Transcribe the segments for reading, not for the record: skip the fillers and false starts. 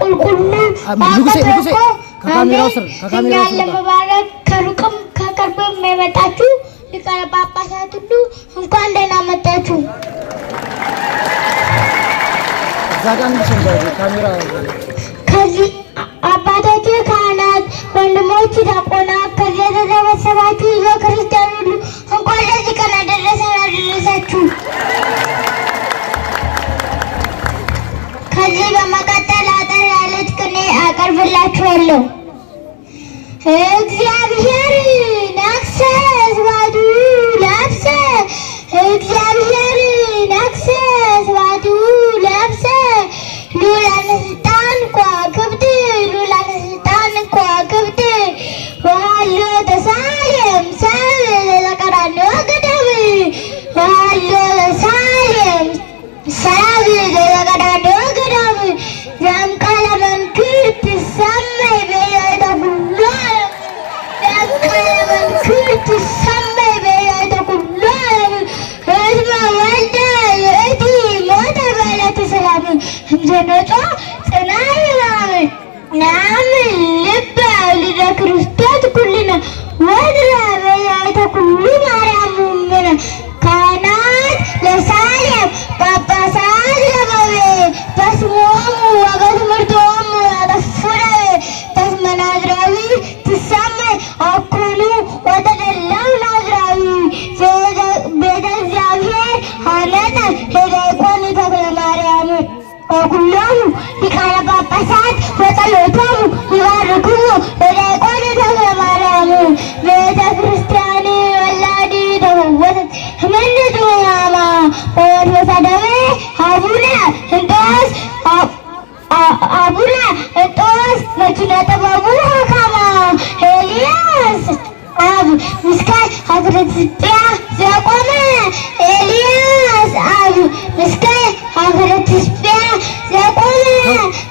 ቁልቁልና ከካሜራው ስር ለመባረክ ከሩቅም ከቅርብም የመጣችሁ ሊቃነ ጳጳሳት ሁሉ እንኳን ደህና መጣችሁ። ከዚህ አባቶች ካህናት፣ ወንድሞች ዲያቆናት፣ ከዚህ የተሰበሰባችሁ ክርስቲያን ሁሉ እንኳን ለዚህ ቀን አደረሰን አደረሳችሁ። ከዚህ በመቀጠል አጠር ያለች ቅኔ አቀርብላችኋለሁ። እግዚአብሔር ነግሠ ስብሐቱ ለብሰ እግዚአብሔር ነግሠ ስብሐቱ ለብሰ ሉላነ ስልጣን ከዋክብት ሉላነ ስልጣን ከዋክብት ወሀሎ ተሳልም ሰብ ለቀራንዮ ገዳም ወሀሎ ተሳልም ሰብ ለቀራንዮ ገዳም ዘእምቃለ መንክር ትሰመይ በሕይወተ ኩሉ ዘእምቃለ መንክር ትሰመይ በሕይወተ ኩሉ እስመ ወልደ ይእቲ ሞተ በዕለተ ሰላም እንዘነጾ ጽናዕ ይማምን ነአምን ልበ ወልደ ክርስቶስ ኩልነ ወድረ በሕይወተ ኩሉ ማርያም እምነ ካህናት ለሳሌም ጳጳሳት ለበዌ በስሞሙ ወበትምህርቶሙ ያጠፉነ በስመ ናዝራዊ ትሰመይ አኩሉ ወተደለው ናዝራዊ ቤተ እግዚአብሔር ሀነጸ ለዲያቆን ተክለ ማርያም ወኩሎሙ ሊቃነ ጳጳሳት በጸሎቶሙ ይባርክሙ ለዲያቆን ተክለ ማርያም ቤተ ክርስቲያን ወላዲ ተፈወሰት ህመንቱ ያማ ወወርወሳ ደዌ አቡነ እንጦስ መኪና ጥበቡ ሀካማ ኤልያስ አብ ምስካየ ሀገረ ኢትዮጵያ ዘቆመ ኤልያስ አብ ምስካየ ሀገረ ኢትዮጵያ ዘቆመ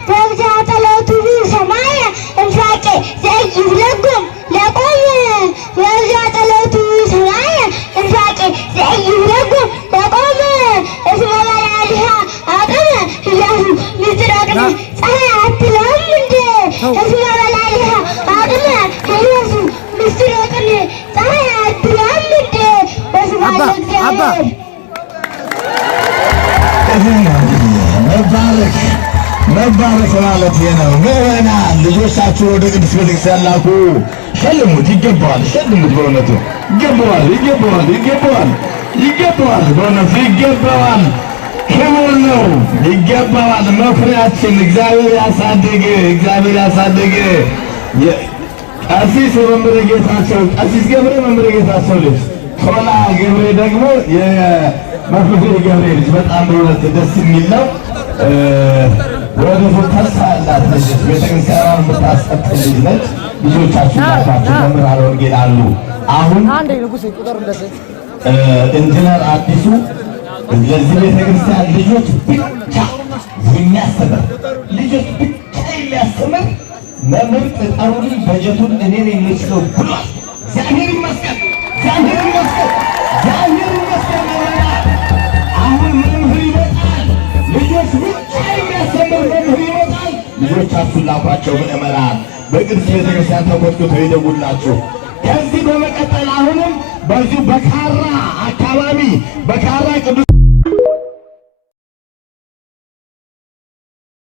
በብዛ ጸሎቱ ሰማየ እንፋቄ ዘይብለጎም ለቆመ በብዛ ጸሎቱ ሰማየ እንፋቄ ዘይብለጎም ለቆመ እስመ በላሊሃ አቅመ ኢያሱ ምስራቅነ ፀሐይ አትለውም እንዴ እስመ በላሊሃ አቅመ ኢያሱ ምስራቅነ ፀሐይ አትለውም እንዴ በስብሐት ለእግዚአብሔር። መባረክ ማለት ነው። ምዕመናን ልጆቻችሁ ወደ ቅድስት ቤተክርስቲያን ላኩ። ሸልሙት፣ ይገባዋል። ሸልሙት፣ በእውነቱ ይገባዋል፣ ይገባዋል፣ ይገባዋል፣ ይገባዋል፣ በእውነቱ ይገባዋል። ክቡር ነው፣ ይገባዋል። መኩሪያችን እግዚአብሔር ያሳድግ፣ እግዚአብሔር ያሳድግ። ቀሲስ መምህረ ጌታቸው ቀሲስ ገብሬ መምህረ ጌታቸው ልጅ ቶላ ገብሬ ደግሞ የመምህረ ገብሬ ልጅ በጣም በእውነት ደስ የሚል ነው። ወደፊት ተስፋ ያላት ልጅ ቤተክርስቲያኗን የምታስቀጥል ልጅ ነች። ልጆቻችሁ ላኳቸው፣ መምህራነ ወንጌል አሉ። አሁን ኢንጂነር አዲሱ ለዚህ ቤተክርስቲያን ልጆች ብቻ የሚያስተምር ልጆች ብቻ የሚያስተምር መምህር ቅጠሩልኝ፣ በጀቱን እኔን የሚችለው ብሏል። እግዚአብሔር ይመስገን፣ እግዚአብሔር ይመስገን፣ እግዚአብሔር ይመስገን። አሁን መምህር ይመጣል፣ ልጆች ብቻ የሚያስተምር መምህር ይመጣል። ልጆቻችሁን ላኳቸው ምዕመናን፣ በቅድስት ቤተክርስቲያን ተኮትኩተው ይደውላችሁ። ከዚህ በመቀጠል አሁንም በዚሁ በካራ አካባቢ በካራ ቅዱስ